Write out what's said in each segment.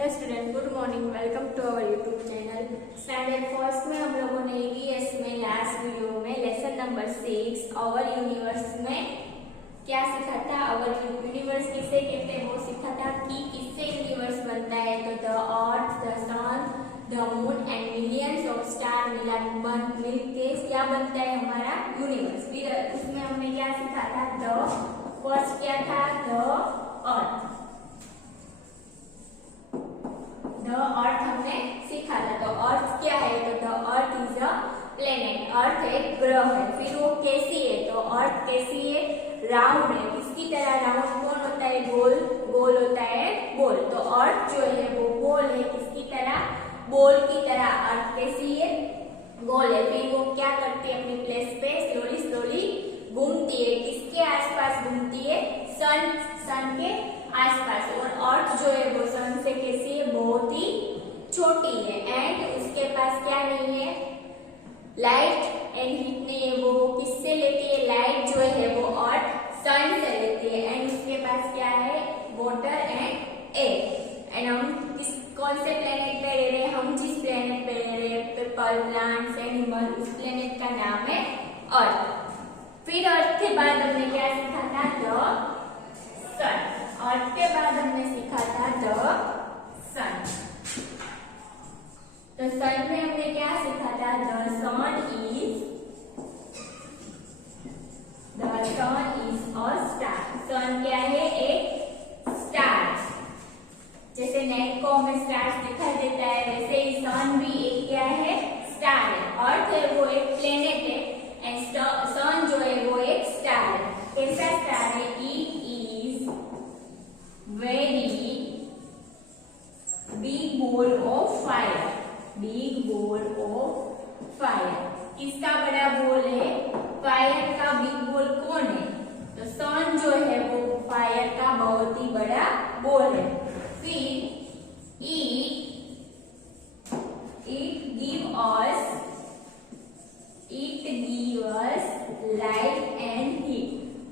Hello student, good morning. Welcome to our YouTube channel. Standard first में हम लोगों ने ईवीएस में लास्ट वीडियो में लेसन नंबर 6 आवर यूनिवर्स में क्या सीखा था। आवर यूनिवर्स किसे कहते हैं वो सीखा था कि किससे यूनिवर्स बनता है। तो the earth, the sun, the moon and millions of star मिलके क्या बनता है हमारा यूनिवर्स। फिर उसमें हमने क्या सीखा था। द फर्स्ट क्या था, द अर्थ। द अर्थ हमने सीखा था। तो अर्थ क्या है, तो the earth is a planet. Earth एक ग्रह है। फिर वो कैसी है, तो अर्थ कैसी है, राउंड है। किसकी तरह राउंड कौन होता है, गोल गोल होता है गोल। तो अर्थ जो है वो गोल है, किसकी तरह, बॉल की तरह। अर्थ कैसी है, गोल है। फिर वो क्या करती है, अपनी प्लेस पे स्लोली स्लोली घूमती है। किसके आसपास घूमती है, सन के आसपास। और अर्थ जो है वो सन से कैसी है, बहुत ही छोटी है। एंड उसके पास क्या नहीं है, लाइट एंड हीट नहीं है। वो किससे लेती है, लाइट जो है वो अर्थ सन से लेती है। एंड उसके पास क्या है, वाटर एंड एयर। एंड हम कौन से प्लेनेट पे रह रहे हैं, हम जिस प्लेनेट पे रह रहे हैं, पीपल, प्लांट्स, एनिमल, उस प्लेनेट का नाम है अर्थ। फिर अर्थ के बाद हमने क्या सीखा था, द सन। अर्थ के बाद हमने सीखा था द सन। तो सन में हमने क्या सीखा था, the sun is a star. Sun क्या है, एक स्टार। जैसे नेट को हमें स्टार्स दिखाई देता है, वैसे ही सन भी एक क्या है, स्टार है। अर्थ है वो एक प्लेनेट है एंड सन जो है वो एक स्टार है। कैसा स्टार है, it is very big ball of fire. Big ball of fire. किसका बड़ा बॉल है, फायर का बिग बॉल कौन है, तो सन जो है वो फायर का बहुत ही बड़ा बॉल है। फिर it give us light and heat।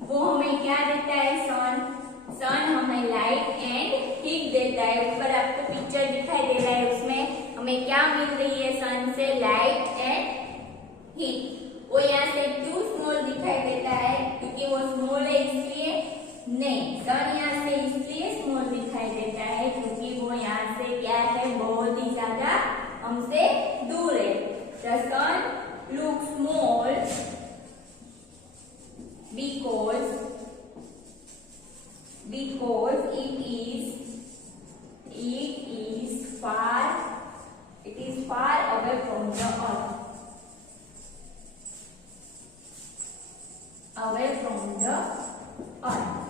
वो हमें क्या देता है, सन हमें लाइट एंड हीट देता है। ऊपर आपको पिक्चर दिखाई दे रहा है, उसमें हमें क्या मिल रही है, सन से लाइट एंड हीट। वो यहाँ से क्यों स्मॉल दिखाई देता है, क्योंकि वो स्मॉल है इसलिए नहीं। सन यहाँ से इसलिए स्मॉल दिखाई देता है क्योंकि वो यहाँ से क्या है, बहुत ही ज्यादा हमसे दूर है। The sun looks small because it is far away from the earth.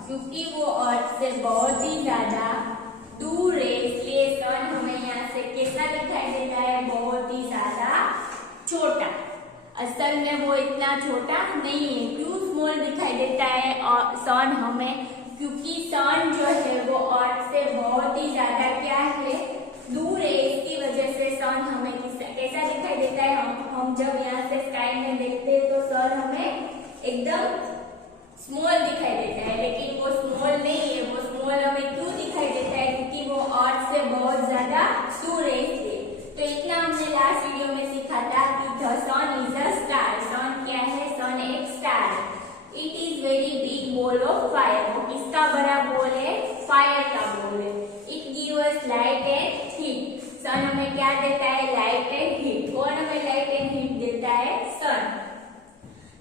क्योंकि वो अर्थ से बहुत ही ज्यादा दूर है, इसलिए सन हमें यहाँ से कैसा दिखाई देता है, बहुत ही ज्यादा छोटा। असल में वो इतना छोटा नहीं है। क्यों स्मॉल दिखाई देता है और सन हमें, क्योंकि सन जो है वो अर्थ से बहुत ही ज्यादा क्या है, दूर है। इसकी वजह से सन हमें कैसा दिखाई देता है, हम जब यहाँ से स्काई में देखते हैं तो सन हमें एकदम स्मॉल दिखाई देता है। लेकिन वो स्मॉल नहीं है। वो स्मॉल हमें क्यों दिखाई देता है, क्योंकि वो अर्थ से बहुत ज्यादा दूर है इसलिए। तो इतना हमने लास्ट वीडियो में सीखा था कि the sun is a star. Sun क्या है, सन एक स्टार है। It is very big ball of fire. वो किसका बड़ा बॉल है, फायर का बॉल है। It give us light and heat. Sun हमें क्या देता है, लाइट एंड हीट। कौन हमें लाइट एंड हीट देता है, सन।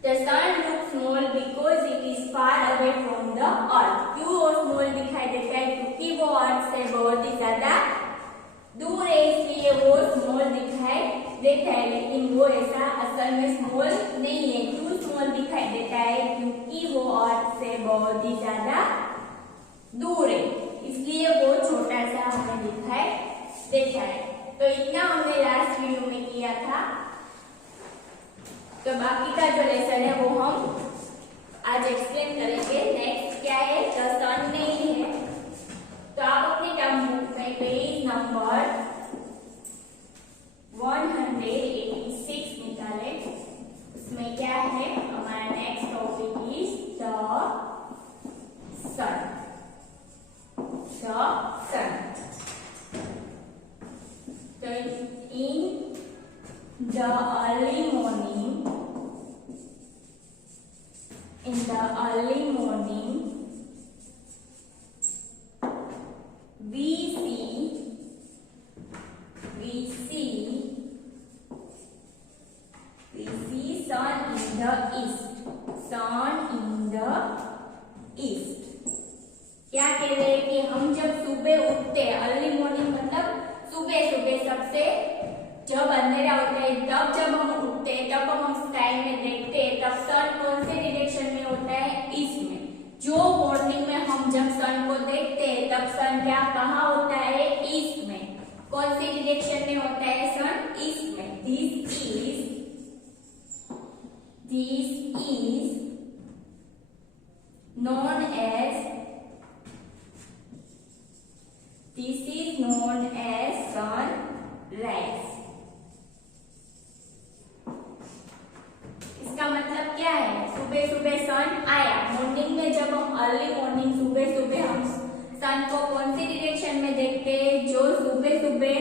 The sun looks small because it is far away from the earth। क्यों वो स्मॉल दिखाई देता है, क्योंकि वो अर्थ से बहुत ही ज्यादा दूर है, इसलिए वो स्मॉल दिखाई देता है। लेकिन वो ऐसा असल में स्मॉल नहीं है। क्यों स्मॉल दिखाई देता है, क्योंकि वो अर्थ से बहुत ही ज्यादा दूर है, इसलिए वो छोटा सा हमें दिखाई देता है। तो इतना हमने लास्ट वीडियो में किया था। तो बाकी का जो लेसन है वो हम आज एक्सप्लेन करेंगे। नेक्स्ट क्या है, द सन नहीं है। तो आप अपनी टर्म बुक में पेज नंबर 186 निकाले। उसमें क्या है, हमारा नेक्स्ट टॉपिक इज द सन। क्या कह रहे हैं कि हम जब सुबह उठते हैं, अर्ली मॉर्निंग मतलब सुबह सुबह सबसे जब अंधेरा होता है तब जब हम उठते हैं तब हम स्काई में देखते हैं, तब सन कौन से डायरेक्शन में होता है? ईस्ट में। जो मॉर्निंग में हम जब सन को देखते हैं तब सन क्या कहाँ होता है? ईस्ट में। कौन सी डायरेक्शन में होता है सन? ईस्ट में। This is known as sunrise। इसका मतलब क्या है? सुबह सुबह सन आया, मॉर्निंग में जब हम अर्ली मॉर्निंग सुबह सुबह हम सन को कौन सी डायरेक्शन में देखते हैं? जो सुबह सुबह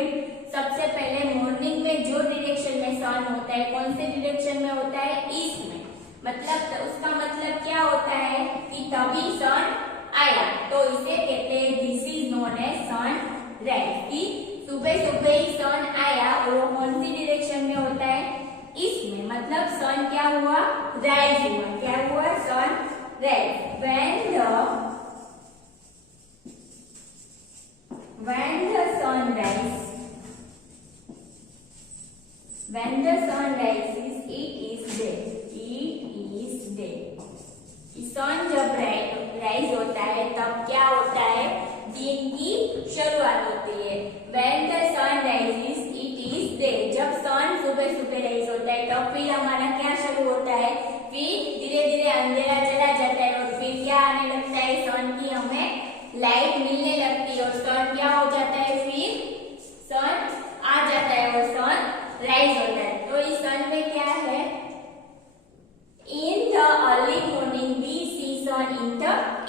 सबसे पहले मॉर्निंग में जो डायरेक्शन में सन होता है, कौन से डायरेक्शन में होता है? ईस्ट में। मतलब उसका मतलब क्या होता है कि तभी सन आया, तो इसे कहते हैं this is known as sunrise. कि सुबह सुबह ही सन आया और वो कौन सी डायरेक्शन में होता है? ईस्ट में। मतलब सन क्या हुआ? राइज हुआ। क्या हुआ? Sun rise. when the sun rises it is day। Sun जब राइज होता है तब क्या होता है? दिन की शुरुआत होती है। when the sun rises it is day। जब सन सुबह सुबह राइज होता है तब फिर हमारा क्या शुरू होता है? फिर धीरे धीरे अंधेरा चला जाता है और फिर क्या आने लगता है? सन की हमें लाइट मिलने लगती है और सन क्या हो जाता है? फिर सन आ जाता है और सन राइज होता है। तो इस सन में क्या है? In the early morning we see sun in the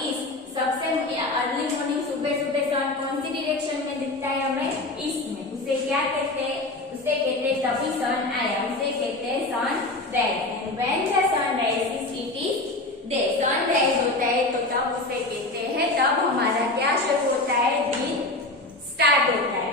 east. सबसे अर्ली मॉर्निंग सुबह सुबह सन कौन सी डायरेक्शन में दिखता है हमें? ईस्ट में। उसे क्या कहते हैं? उसे कहते हैं तभी सन आया, उसे कहते हैं sun rise. When the sun rises it is day. Sun rise होता है तो तब उसे कहते हैं, तब हमारा क्या शुरू होता है? दिन स्टार्ट होता है।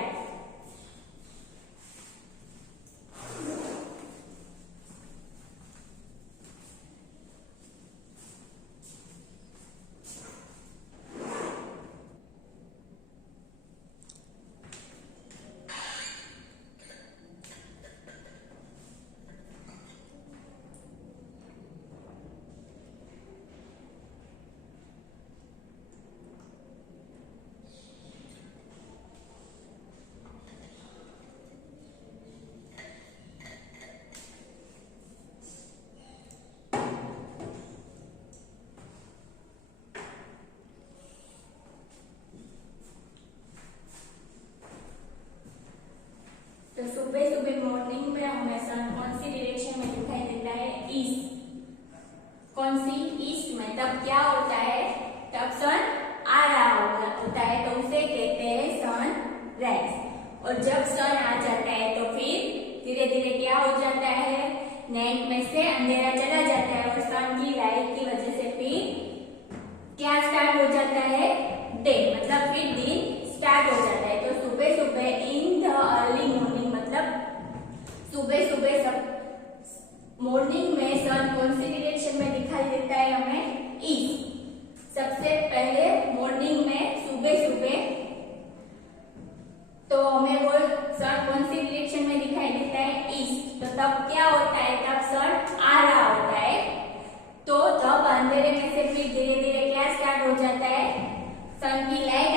तो सुबह सुबह मॉर्निंग में हमें सन कौन सी डायरेक्शन में दिखाई देता है? ईस्ट। कौन सी? ईस्ट में। तब क्या होता है? तब सन आ रहा होता है तो उसे कहते हैं सन राइज। और जब सन आ जाता है तो फिर धीरे धीरे क्या हो जाता है? नाइट में से अंधेरा चला जाता है और सन की लाइट की वजह से फिर क्या स्टार्ट हो जाता है? डे। मतलब फिर दिन स्टार्ट हो जाता है। तो सुबह सुबह इन द अर्ली मॉर्निंग मतलब सुबह सुबह सब मॉर्निंग में सन कौन सी डायरेक्शन में दिखाई देता है हमें? ईस्ट। सबसे पहले मॉर्निंग में सुबह सुबह तो हमें वो सन कौन सी डायरेक्शन में दिखाई देता है? ईस्ट। तो तब क्या होता है? तब सन आ रहा होता है, तो तब अंधेरे में से फिर धीरे धीरे क्या स्टार्ट हो जाता है? सन की लाइट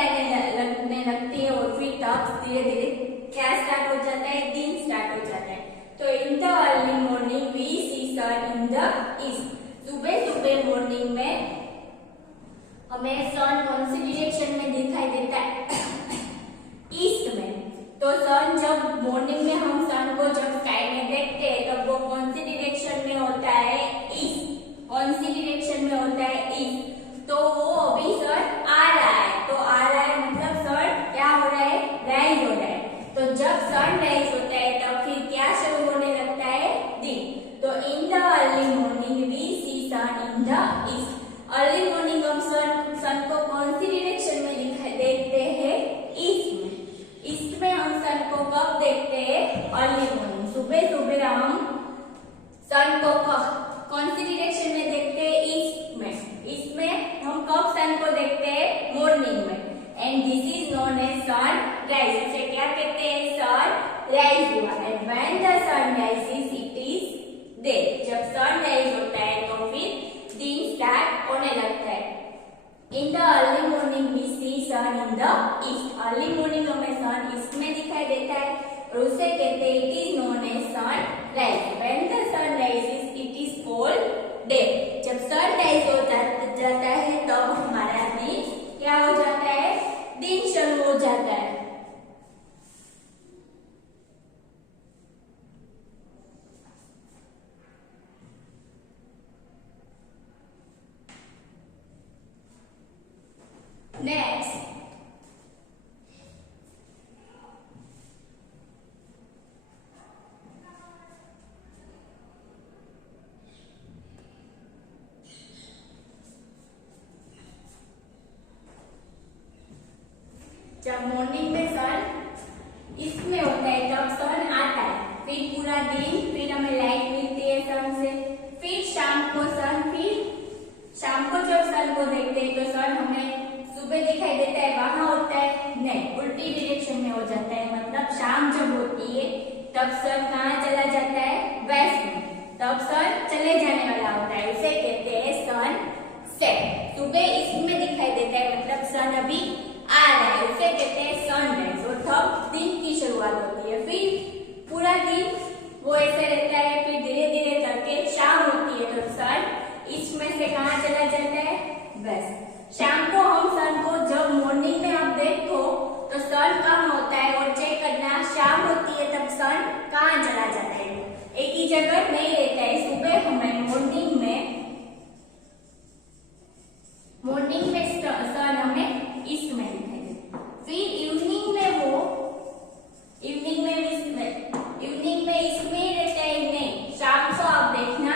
लगने लगती है और फिर तब धीरे धीरे क्या स्टार्ट हो जाता है? दिन स्टार्ट हो जाता है। तो in the early morning we see sun in the east. सुबह सुबह मॉर्निंग में हमें सन कौन सी डायरेक्शन में दिखाई देता है? ईस्ट में। तो सन जब मॉर्निंग में हम सन को जब स्काई में देखते हैं तब वो कौन सी डायरेक्शन में होता है? ईस्ट। कौन सी डायरेक्शन में होता है? ईस्ट। तो वो अभी सन आ रहा है, तो आ रहा है मतलब सन क्या हो रहा है? राइज हो रहा है। तो जब सन राइज होता है तब फिर क्या शुरू होने लगता है? दिन। तो in the early morning we see sun in the east. Early morning हम सन को कौन सी डायरेक्शन में दिखाई देखते हैं? ईस्ट में। ईस्ट में हम सन को कब देखते हैं? Early morning. सुबह सुबह हम सन को कौन सी डायरेक्शन में देखते हैं? ईस्ट में। Known as sunrise. उसे क्या कहते हैं? सनराइज हुआ। And when the sun rises it is day. जब सनराइज होता है तो फिर दिन स्टार्ट होने लगता है। In the early morning we see sun in the east. Early morning हमें सन ईस्ट में दिखाई देता है और उसे कहते हैं it is known as sunrise. When the sun rises it is called day. जब सनराइज हो जाता है तब हमारा दिन क्या हो जाता है? दिन शुरू हो जाता है। नेक्स्ट, जब मॉर्निंग में सन इसमें होता है तब सन आता है, फिर पूरा दिन, फिर हमें लाइट मिलती है सन से, फिर शाम को सन, फिर शाम को जब सन को देखते हैं तो सन हमें सुबह दिखाई देता है, वहां होता है नहीं, उल्टी डायरेक्शन में हो जाता है। मतलब शाम जब होती है तब सन कहाँ चला जाता है? वेस्ट में। तब सन चले जाने वाला होता है, उसे कहते हैं सन सेट। सुबह इसमें दिखाई देता है मतलब सन अभी आ रहा है, उसे कहते हैं सनराइज। और तब दिन की शुरुआत होती है, फिर पूरा दिन वो ऐसे रहता है, फिर धीरे धीरे करके शाम होती है तो सन इसमें से कहाँ चला जाता है? वेस्ट। शाम को हम सन को जब मॉर्निंग में आप देखो तो सन कहाँ होता है और चेक करना, शाम होती है तब सन कहाँ चला जाता है? एक ही जगह नहीं रहता है। सुबह हमें मॉर्निंग में सन हमें इसमें दिखाई देता है, फिर इवनिंग में इसमें रहता है नहीं, शाम को आप देखना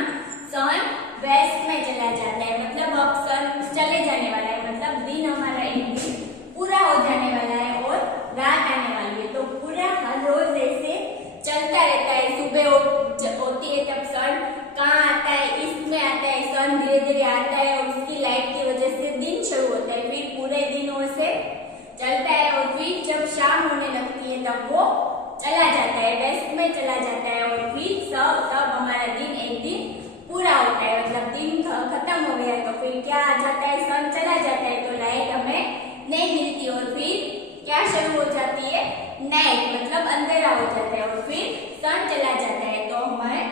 सन वेस्ट में चला जाता है। मतलब अब सन चले जाने वाला है, मतलब दिन हमारा एक दिन पूरा हो जाने वाला है और रात आने वाली है। तो पूरा हर रोज ऐसे चलता रहता है। सुबह होती है तब सन कहाँ आता है? इसमें आता है। सन धीरे धीरे आता है और उसकी लाइट की वजह से दिन शुरू होता है, फिर पूरे दिन वो से चलता है और फिर जब शाम होने लगती है तब वो चला जाता है, वेस्ट में चला जाता है और फिर तब हमारा दिन एक दिन पूरा होता है। मतलब दिन खत्म हो गया तो फिर क्या आ जाता है? सन चला जाता है तो लाइट हमें नहीं मिलती और फिर क्या शुरू हो जाती है? नाइट, मतलब अंधेरा हो जाता है और फिर सन चला जाता है तो हमें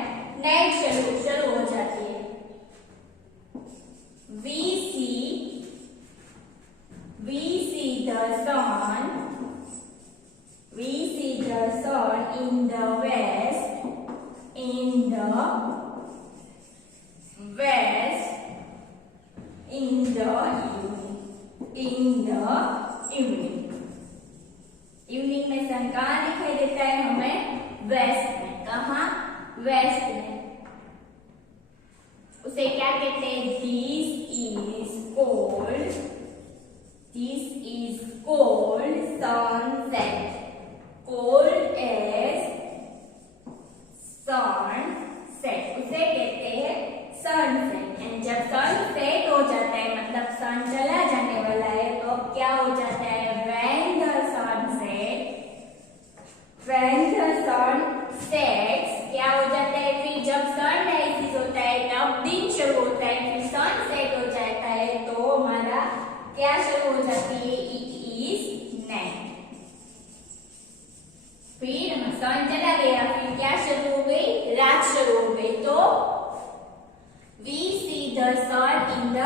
नाइट शुरू हो जाती है। We see the sun in the west, in the evening. Evening में सन कहाँ दिखाई देता है हमें? वेस्ट में। कहाँ? वेस्ट में। उसे क्या कहते हैं? This is called sunset. Cold as sunset. उसे कहते हैं सनसेट। एंड जब सनसेट हो जाता है मतलब सन चला जाने वाला है तो अब क्या हो जाता है? When the sun sets, क्या हो जाता है? फिर जब सन राइज होता है तब दिन शुरू होता है, फिर सन सेट हो जाता है तो हमारा क्या शुरू हो जाती है? It is night. फिर सन चला गया, फिर क्या शुरू हो गई? रात शुरू हो गई। तो we see the sun in the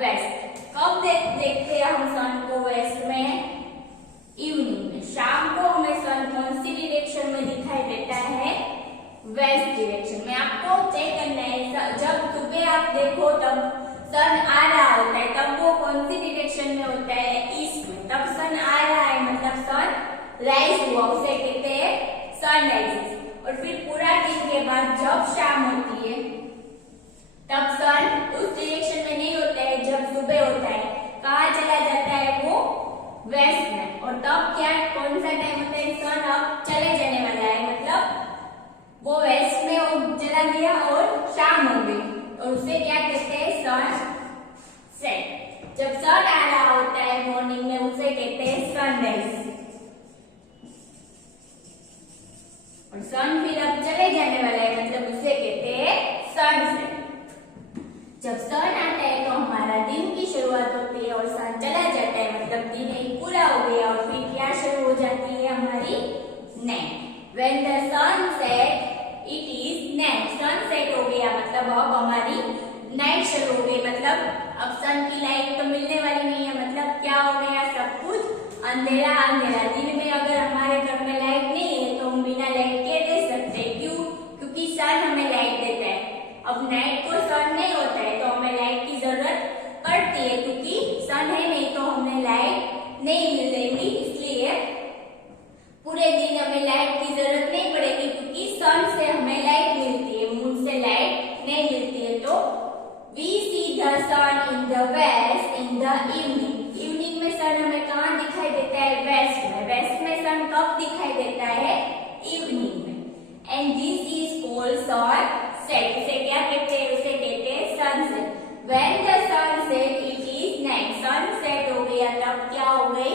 west. कब देखते हैं हम सन को वेस्ट में? इवनिंग में। शाम को हमें सन कौन सी डायरेक्शन में दिखाई देता है? वेस्ट डायरेक्शन में। आपको चेक करना है, जब सुबह आप देखो तब सन आ रहा होता है, तब वो कौन सी डायरेक्शन में होता है? ईस्ट में। तब सन आ रहा है मतलब सन राइज हुआ, उसे कहते हैं सनराइज। और फिर पूरा दिन के बाद जब शाम होती है तब सन उस डायरेक्शन में नहीं होता है जब सुबह होता है। कहाँ चला जाता है? वो वेस्ट में। और तब क्या, कौन सा टाइम होता है? सन अब चले जाने वाला है, मतलब वो वेस्ट में वो चला गया और शाम हो गई और उसे क्या कहते हैं? Sun set. जब सन आ रहा होता है मॉर्निंग में उसे कहते हैं सनराइज। सन आता है तो हमारा दिन की शुरुआत होती है और सन चला जाता है मतलब दिन एक पूरा हो गया और फिर क्या शुरू हो जाती है हमारी night. When the sun set, it is night. Sunset हो गया मतलब अब हमारी नाइट शुरू हो गई, मतलब अब सन की लाइट तो मिलने वाली नहीं है, मतलब क्या हो गया, सब कुछ अंधेरा अंधेरा। दिन में अगर हमारे घर में लाइट नहीं है तो हम बिना लाइट के रह सकते हैं, क्यों? क्योंकि सन हमें लाइट देता है। अब नाइट को सन नहीं होता है तो हमें लाइट की जरूरत पड़ती है, क्योंकि सन है नहीं तो हमें लाइट नहीं मिलेगी, इसलिए पूरे दिन हमें लाइट की जरूरत नहीं पड़ेगी, क्योंकि सन से हमें लाइट मिलती है, मून से लाइट नहीं मिलती है। तो we see the sun in the west in the evening. Evening में सन हमें कहाँ दिखाई देता है? वेस्ट में। वेस्ट में सन कब दिखाई देता है? इवनिंग में। And this is called sunset. उसे क्या कहते हैं? उसे कहते हैं sunset. When the sun set it is night. Sunset हो गया तब क्या हो गई?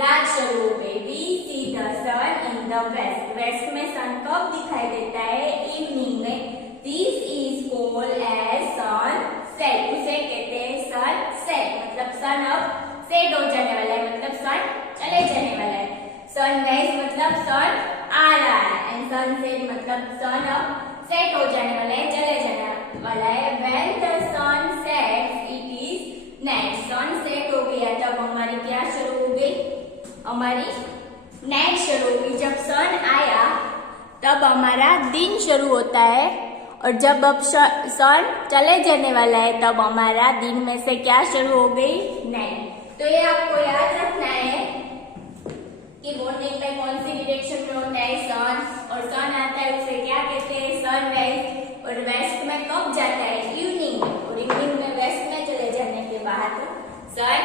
रात शुरू हो गई। We see the sun in the west. West में सन कब दिखाई देता है? इवनिंग में। This is called as sunset. उसे कहते हैं सनसेट, मतलब सन अब सेट हो जाने वाला है, मतलब सन चले जाने वाला है। सनराइज मतलब सन आ रहा है एंड सनसेट मतलब सन अब सेट हो जाने वाला है, चले जाने वाला है। When the sun sets it is night. Sun set हो गया तब हमारी क्या शुरू हो गई? हमारी नाइट शुरू हुई। जब सन आया तब हमारा दिन शुरू होता है और जब अब सन चले जाने वाला है तब हमारा दिन में से क्या शुरू हो गई? नाइट। तो ये आपको याद रखना है कि मॉर्निंग में कौन सी डायरेक्शन में होता है? सन, और सन आता है उसे क्या कहते हैं? सनराइज। और वेस्ट में कब जाता है? इवनिंग में। और इवनिंग में वेस्ट में चले जाने के बाद सन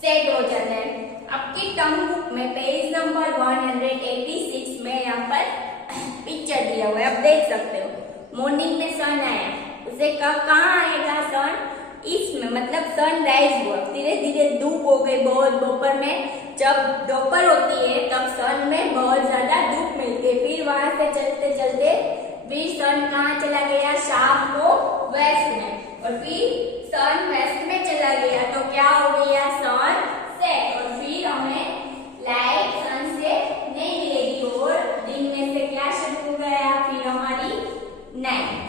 सेट हो जाता है। आपकी टर्म बुक में पेज नंबर 186 में यहाँ पर पिक्चर दिया हुआ है, आप देख सकते हो। मॉर्निंग में सन आया, उसे कहाँ आएगा सन? इसमें, मतलब सनराइज हुआ, धीरे धीरे धूप हो गई बहुत। दोपहर में जब दोपहर होती है तब सन में बहुत ज्यादा धूप मिलती है। फिर वहां से चलते चलते फिर सन कहाँ चला गया? शाम को वेस्ट में। और फिर सन वेस्ट में चला गया तो क्या हो गया? Sun set. और फिर हमें लाइट सन से नहीं मिलेगी और दिन में से क्या शुरू हो गया? फिर हमारी नाइट।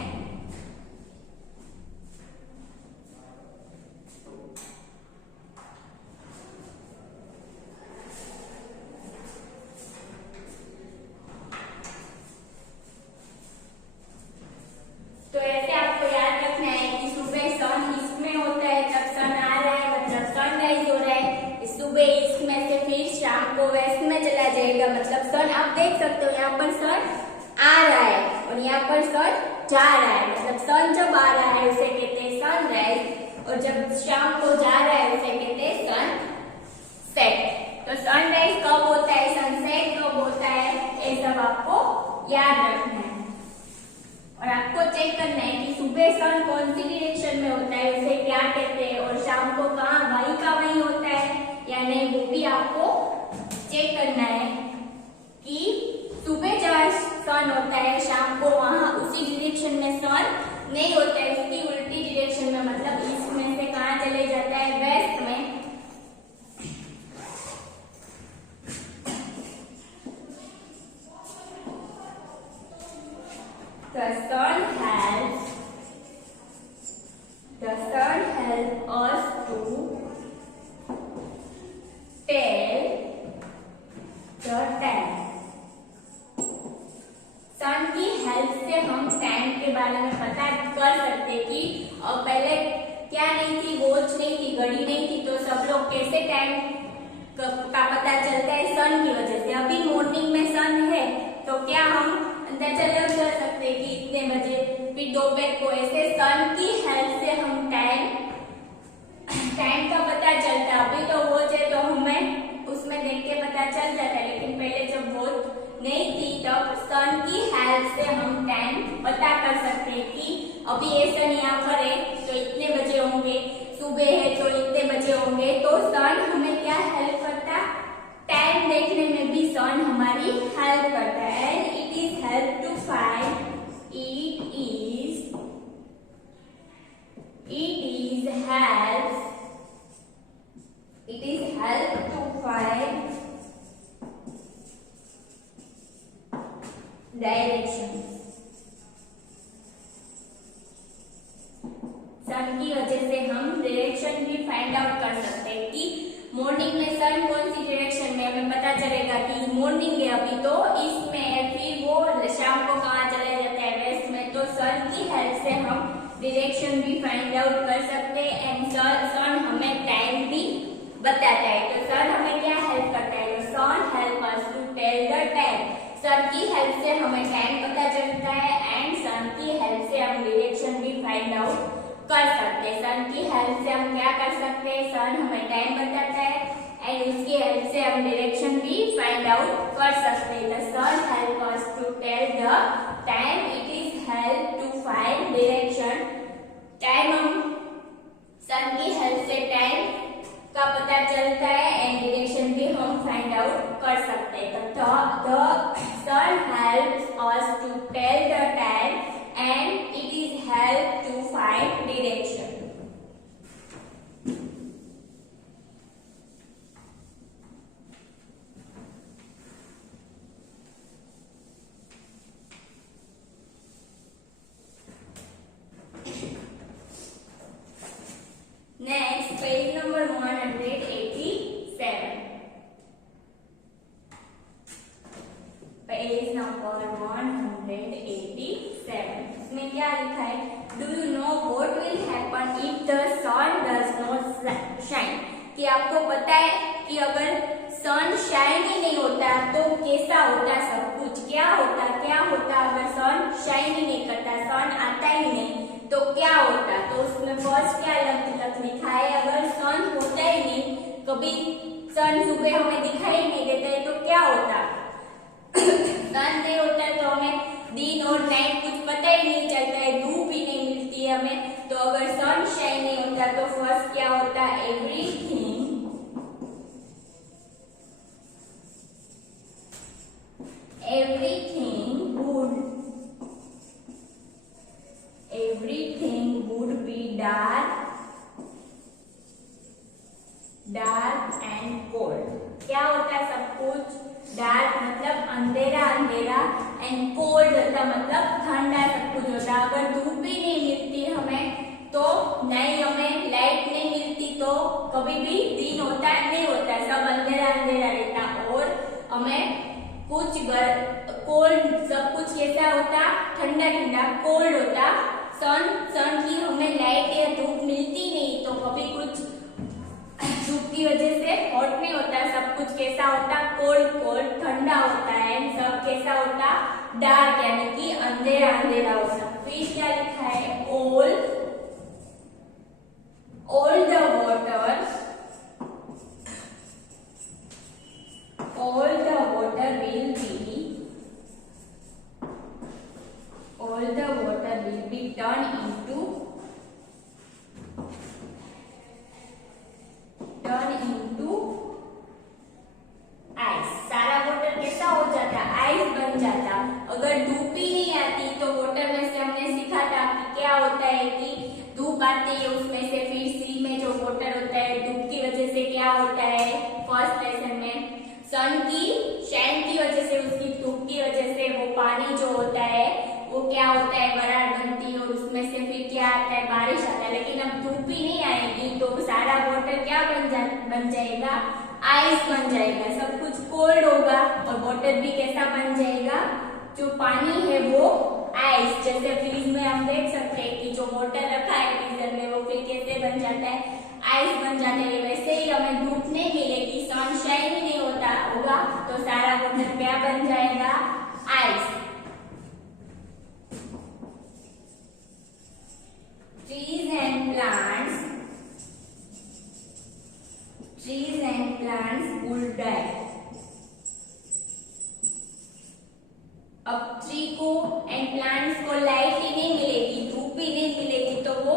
तो ऐसे आपको याद रखना है कि सुबह सन ईस्ट में होता है तब सन आ रहा है, मतलब सनराइज हो रहा है। सुबह ईस्ट में से फिर शाम को वेस्ट में चला जाएगा, मतलब सन, आप देख सकते हो यहाँ पर सन आ रहा है और यहाँ पर सन जा रहा है। मतलब सन जब आ रहा है उसे कहते हैं सनराइज और जब शाम को जा रहा है उसे कहते हैं सनसेट। तो सनराइज कब होता है? सनसेट कब होता है? ये सब आपको याद रखना है। और आपको चेक करना है कि सुबह सन कौन सी डायरेक्शन में होता है, उसे क्या कहते हैं, और शाम को कहाँ वहीं का वहीं होता है या नहीं, वो भी आपको चेक करना है। कि सुबह जहाँ सन होता है शाम को वहां उसी डायरेक्शन में सन नहीं होता है, उसकी उल्टी डायरेक्शन में, मतलब ईस्ट में से कहाँ चले जाता है? वेस्ट में। The sun helps us to tell the time. सन की हेल्प से हम टाइम के बारे में पता कर सकते कि पहले क्या नहीं थी, वॉच नहीं थी, घड़ी नहीं थी, तो सब लोग कैसे टाइम का पता चलता है? सन की वजह से। अभी मॉर्निंग में सन है तो क्या हम अंदाजा लग कर सकते हैं कि इतने बजे, फिर दोपहर को, ऐसे सन की हेल्प से हम टाइम का पता चलता है। अभी तो वॉच है तो हमें उसमें देख के पता चल जाता है, लेकिन पहले जब वॉच नहीं थी तब सन की हेल्प से हम टाइम पता कर सकते हैं कि अभी ये सन यहाँ पर है तो इतने बजे होंगे, सुबह है तो इतने बजे होंगे। तो सन हमें क्या हेल्प करता है? टाइम देखने में भी सन हमारी हेल्प करता है। And it is help to find, it help to find directions. Sun की वजह से हम डायरेक्शन भी फाइंड आउट कर सकते हैं कि मॉर्निंग में सन कौन सी डायरेक्शन में, हमें पता चलेगा कि मॉर्निंग है अभी तो ईस्ट में है, फिर वो शाम को कहाँ चला जाता है, वेस्ट में। तो सन की हेल्प से हम डायरेक्शन भी फाइंड आउट कर सकते हैं एंड सन हमें टाइम भी बताता है। तो सन हमें क्या हेल्प करता है? Sun help us to tell the time. Sun की हेल्प से हमें टाइम पता चलता है एंड सन की हेल्प से हम डायरेक्शन भी फाइंड आउट कर सकते हैं। सन की हेल्प से हम क्या कर सकते हैं? सन हमें टाइम बताता है एंड उसकी हेल्प से हम डायरेक्शन भी फाइंड आउट कर सकते हैं। The sun help us to tell the time, it is help to find direction. Time हम सन की हेल्प से टाइम का पता चलता है एंड डायरेक्शन भी हम फाइंड आउट कर सकते हैं। The sun helps us to tell the time and it is help to find direction. Next, page number 187. Page number 187. इसमें क्या लिखा है? Do you know what will happen if the sun does not shine? कि आपको पता है कि अगर सन शाइन ही नहीं होता तो कैसा होता सब कुछ? क्या होता अगर सन शाइन ही नहीं करता, सन आता ही नहीं तो क्या होता? तो उसमें फर्स्ट क्या लिखा है? अगर सन होता ही नहीं, कभी सन सुबह हमें दिखाई नहीं देता है तो क्या होता? सन नहीं होता है तो हमें दिन और नाइट कुछ पता ही नहीं चलता है, धूप ही नहीं मिलती है हमें। तो अगर सन शाइन नहीं होता तो फर्स्ट क्या होता? Everything would be dark and cold. क्या होता है सब कुछ? डार्क मतलब अंधेरा एंड कोल्ड होता मतलब ठंडा सब कुछ होता। अगर धूप ही नहीं मिलती हमें तो नहीं, हमें लाइट नहीं मिलती तो कभी भी दिन होता नहीं होता, सब अंधेरा रहता और हमें कुछ कोल्ड, सब कुछ कैसा होता? ठंडा कोल्ड होता। सन की हमें लाइट या धूप मिलती नहीं तो कभी कुछ धूप की वजह से हॉट नहीं होता, सब कुछ कैसा होता? कोल्ड ठंडा होता है एंड सब कैसा होता? डार्क यानी कि अंधेरा होता। फिर क्या लिखा है? all the water will be turned into ice. सारा वाटर कैसा हो जाता? आइस बन जाता। अगर धूप ही नहीं आती तो वाटर में से हमने सीखा था कि क्या होता है कि धूप आती है उसमें से, फिर सी में जो वाटर होता है धूप की वजह से क्या होता है? फर्स्ट लेसन में सन की शाइन की वजह से, उसकी धूप की वजह से वो पानी जो होता है वो क्या होता है? बरार बनती है और उसमें से फिर क्या आता है? बारिश आता है। लेकिन अब धूप ही नहीं आएगी तो सारा वाटर क्या बन जाएगा? आइस बन जाएगा। सब कुछ कोल्ड होगा और वाटर भी कैसा बन जाएगा? जो पानी है वो आइस। जैसे फ्रीज में हम देख सकते हैं कि जो वाटर रखा है फ्रीजर में वो फिर कैसे बन जाता है? आइस बन जाता है। वैसे ही हमें धूप नहीं मिलेगी, सनशाइन ही नहीं होगा तो सारा वाटर क्या बन जाएगा? Ice. Trees and plants would die. अब ट्री को एंड प्लांट्स को लाइट ही नहीं मिलेगी, धूप ही नहीं मिलेगी तो वो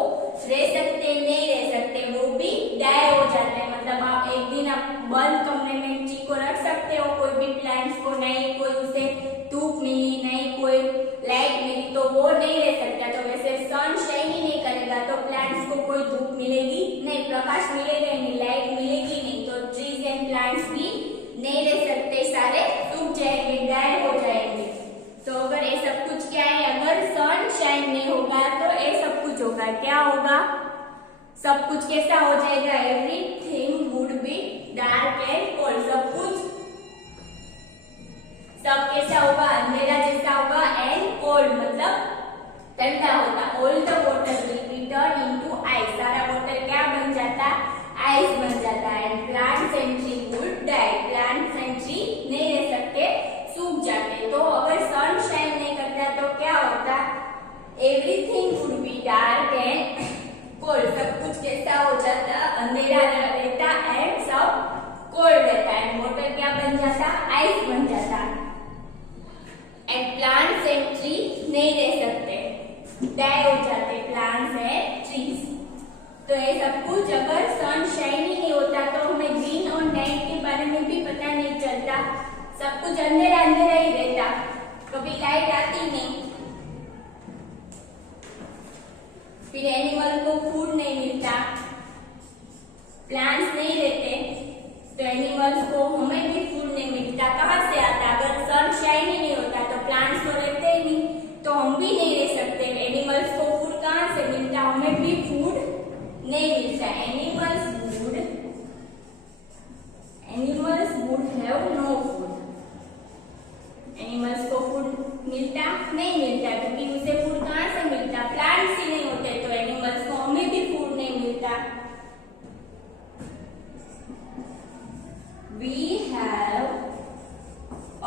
रह सकते नहीं रह सकते, वो भी डाई हो जाते हैं। मतलब आप एक दिन आप बंद कमरे में ट्री को रख सकते हो, कोई भी प्लांट्स को, नहीं कोई उसे धूप मिली, नहीं कोई लाइट मिली तो वो नहीं रह सकता। तो वैसे सन शाइन ही नहीं करेगा तो प्लांट्स को कोई धूप मिलेगी क्या होगा? सब कुछ कैसा हो जाएगा? Everything would be dark and cold. सब कैसा होगा? अंधेरा जैसा होगा। एंड कोल्ड मतलब ठंडा होगा। All the water will be turn into ice. सारा वाटर क्या बन जाता? आइस बन जाता है। And plants and tree would die. Plants and tree नहीं रह सकते, सूख जाते। तो अगर सन शाइन नहीं करता तो क्या होता? Everything would be dark and cold. सब कुछ कैसा हो जाता? अंधेरा रहता एंड सब कोल्ड रहता। एंड वाटर क्या बन जाता? आइस बन जाता। एंड प्लांट्स एंड ट्री नहीं रह सकते, डाई हो जाते प्लांट्स एंड ट्रीज। तो ये सब कुछ अगर सन शाइन ही नहीं होता तो हमें दिन और नाइट के बारे में भी पता नहीं चलता। सब कुछ अंधेरा अंधेरा ही रहता, कभी लाइट आती नहीं। फिर एनिमल को फूड नहीं मिलता, प्लांट्स नहीं रहते, तो एनिमल्स को हमें भी फूड नहीं मिलता। कहाँ से आता? अगर सन शाइन ही नहीं होता तो प्लांट्स तो रहते ही नहीं, तो हम भी नहीं रह सकते। एनिमल्स को फूड कहाँ से मिलता? हमें भी फूड नहीं मिलता। Animals would have no food. Animals को फूड मिलता नहीं मिलता, क्योंकि उसे फूड कहाँ से मिलता? प्लांट्स ही नहीं होते, तो एनिमल्स को हमें भी फूड नहीं मिलता। We have a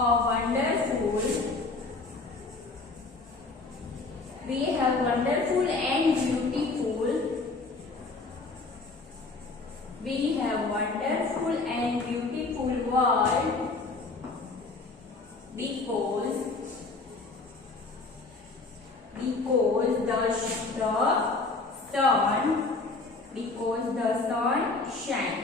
wonderful and beautiful world because the sun shine।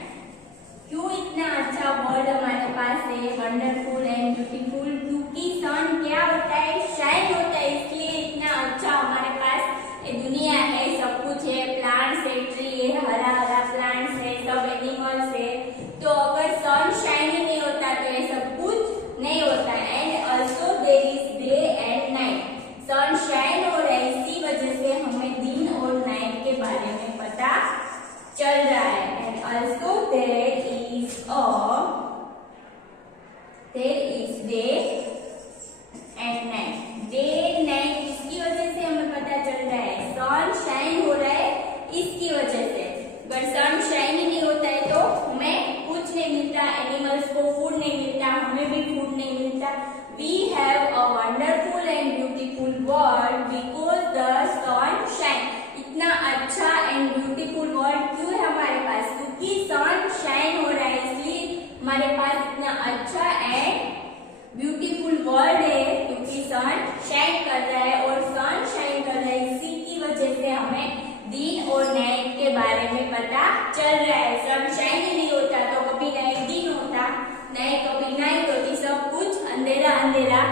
क्यों इतना अच्छा वर्ड हमारे पास है वंडरफुल एंड ब्यूटीफुल? क्योंकि सन क्या होता है? शाइन होता है, इसलिए इतना अच्छा हमारे पास ये दुनिया है। सब कुछ है, प्लांट्स है, ट्री है, हरा हरा प्लांट्स है, सब एनिमल्स है। तो अगर सन शाइन ही नहीं होता तो ये सब कुछ नहीं होता। And also there is day and night. Sun shine हो रहा है, इसी वजह से हमें दिन और नाइट के बारे में पता चल रहा है। And also there is day and night. Day night इसकी वजह से हमें पता चल रहा है, सन शाइन हो रहा है इसकी वजह से। अगर सन शाइन ही नहीं होता है तो हमें कुछ नहीं मिलता, एनिमल्स को फूड नहीं मिलता, हमें भी फूड नहीं मिलता। We have a wonderful and beautiful world because the sun shine. इतना अच्छा एंड ब्यूटीफुल वर्ल्ड क्यों है हमारे पास? क्योंकि सन शाइन हो रहा है, इसलिए हमारे पास इतना अच्छा एंड ब्यूटीफुल वर्ल्ड है, क्योंकि सन शाइन कर रहा है। और सन शाइन कर रहा है, इसी की वजह से हमें दिन और नाइट के बारे में पता चल रहा है। सन शाइन ही नहीं होता तो कभी नाइट दिन होता, नाइट कभी नाइट होती, सब कुछ अंधेरा अंधेरा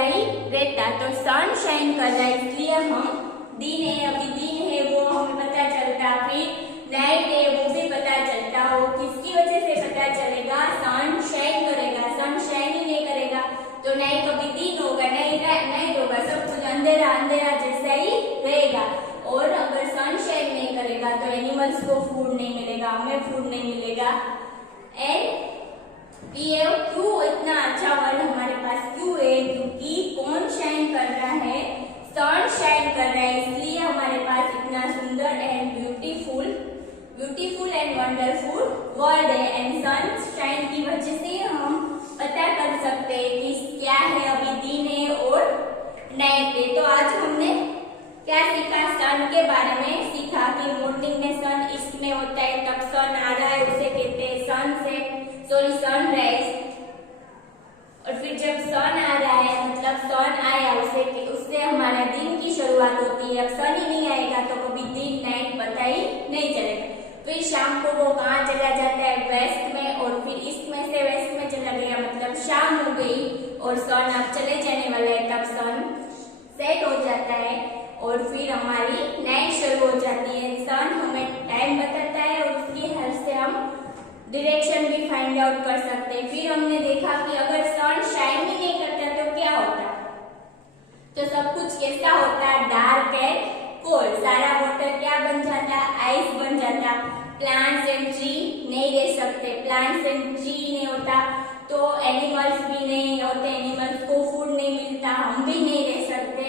ही रहता। तो सन शाइन कर रहा है, इसलिए हम दिन है, अभी दिन है वो हमें पता चलता। फिर नाइट है वो भी पता चलता। वो किसकी वजह से पता चलेगा? सन शाइन करेगा। सन शाइन ही नहीं करेगा तो नाइट कभी दिन होगा, नाइट होगा, सब कुछ अंधेरा अंधेरा जैसा ही रहेगा। और अगर सन शाइन नहीं करेगा तो एनिमल्स को फूड नहीं मिलेगा, हमें फूड नहीं मिलेगा। एंड क्यों इतना अच्छा वर्ल्ड हमारे पास क्यों है? क्योंकि कौन शाइन कर रहा है? सन शाइन कर रहा है, इसलिए हमारे पास इतना सुंदर and beautiful and wonderful world है। एंड सन शाइन की वजह से हम पता कर सकते हैं कि क्या है, अभी दिन है और नाइट है। तो आज हमने क्या सीखा? सन के बारे में सीखा कि मॉर्निंग में सन ईस्ट में होता है, तब सन आ रहा है उसे कहते हैं सनराइज। और फिर जब सन आ रहा है मतलब सन आया उससे हमारा दिन की शुरुआत होती है। अब सन ही नहीं आएगा तो कभी दिन नाइट पता ही नहीं चलेगा। फिर शाम को वो कहाँ चला जाता है? वेस्ट में, और फिर ईस्ट में से वेस्ट में चला गया, मतलब शाम हो गई और सन अब चले जाने वाला है, तब सन सेट हो जाता है और फिर हमारी नाइट शुरू हो जाती है। सन हमें टाइम बताता है और उसकी हेल्प से हम डायरेक्शन भी फाइंड आउट कर सकते हैं। फिर हमने देखा कि अगर सन शाइन ही नहीं करता तो क्या होता? तो सब कुछ कैसा होता है? डार्क एंड कोल्ड, सारा वाटर क्या बन जाता, आइस बन जाता। प्लांट्स एंड ट्री नहीं रह सकते, प्लांट्स एंड ट्री नहीं होता तो एनिमल्स भी नहीं होते, एनिमल्स को फूड नहीं मिलता, हम भी नहीं रह सकते।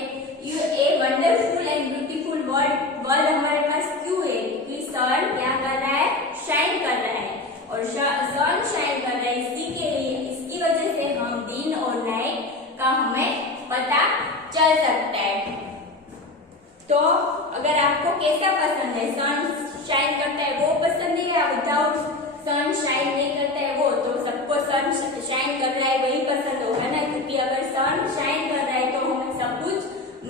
ये वंडरफुल एंड ब्यूटीफुल वर्ल्ड हमारे पास क्यों है, क्योंकि सन क्या कर रहा है, शाइन कर रहा है, और सन शाइन कर रहा है इसी के लिए, इसकी वजह से हम दिन और नाइट का हमें पता चल सकता है। तो अगर आपको कैसा पसंद है, सन शाइन करता है वो पसंद है या विदाउट सन शाइन नहीं करता है वो, तो सबको सन शाइन कर रहा है वही पसंद होगा ना, क्योंकि अगर सन शाइन कर रहा है तो हमें सब कुछ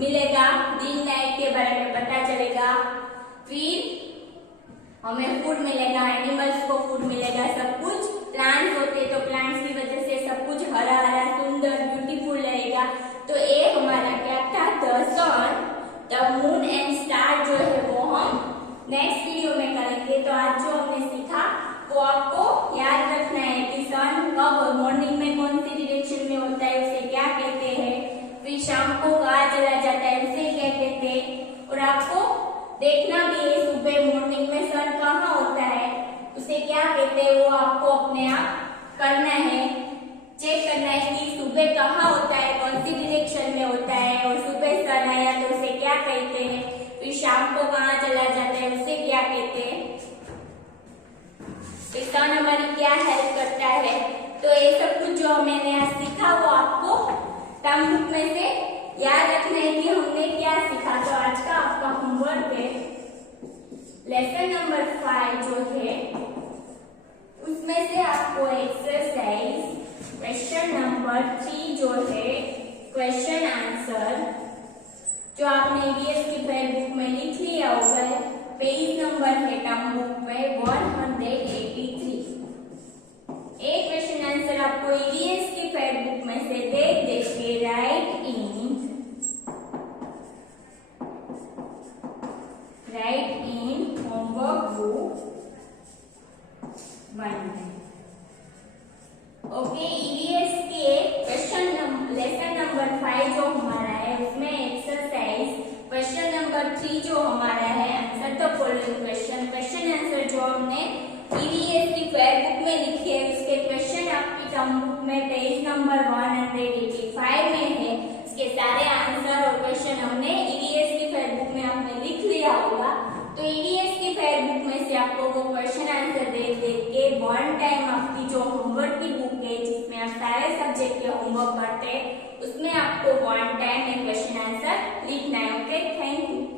मिलेगा, दिन नाइट के बारे में पता चलेगा, फिर हमें फूड मिलेगा, एनिमल्स को फूड मिलेगा, सब कुछ। प्लांट्स होते तो प्लांट्स की वजह से सब कुछ हरा हरा सुंदर ब्यूटीफुल रहेगा। तो ये हमारा क्या था, the sun, the moon and star जो है वो हम नेक्स्ट वीडियो में करेंगे। तो आज जो हमने सीखा वो आपको याद रखना है कि सन कब मॉर्निंग में कौन सी डायरेक्शन में होता है उसे क्या कहते हैं, फिर शाम को कहाँ चला जाता है उसे क्या कहते हैं, और आपको देखना भी है सुबह मॉर्निंग में सन कहाँ होता है उसे क्या कहते हैं, वो आपको अपने आप करना है, चेक करना है कि सुबह कहाँ होता है, कौन सी डायरेक्शन में होता है, और सुबह सन आया तो उसे क्या कहते हैं, फिर शाम को कहाँ चला जाता है उसे क्या कहते हैं, सन हमारी क्या हेल्प करता है। तो ये सब कुछ जो मैंने आज सीखा वो आपको टर्म बुक में से याद रखना है कि हमने क्या सीखा। तो आज का आपका होमवर्क है लेसन नंबर 5 जो है उसमें से आपको एक्सरसाइज क्वेश्चन नंबर 3 जो है क्वेश्चन आंसर जो आपने ईवीएस की पेन बुक में लिख लिया होगा, पेज नंबर है टर्म बुक में 183। एक क्वेश्चन आंसर आपको ईवीएस की पेन बुक में से देख के right in homework book 1। Okay, EVS के लेसन नंबर 5 जो हमारा है उसमें एक्सरसाइज क्वेश्चन नंबर 3 जो हमारा है answer the following question answer जो हमने ईवीएस की फेयर बुक में लिखी है उसके क्वेश्चन आपकी टर्म बुक में पेज नंबर 185 में है। इसके सारे आंसर और क्वेश्चन हमने ईवीएस की फेयर बुक में आपने लिख लिया होगा। तो ईवीएस की फेयर बुक में से आपको वो क्वेश्चन आंसर देख के वन टाइम आपकी जो होमवर्क की बुक है जिसमें आप सारे सब्जेक्ट के होमवर्क करते हैं उसमें आपको वन टाइम में क्वेश्चन आंसर लिखना है। Okay, thank you.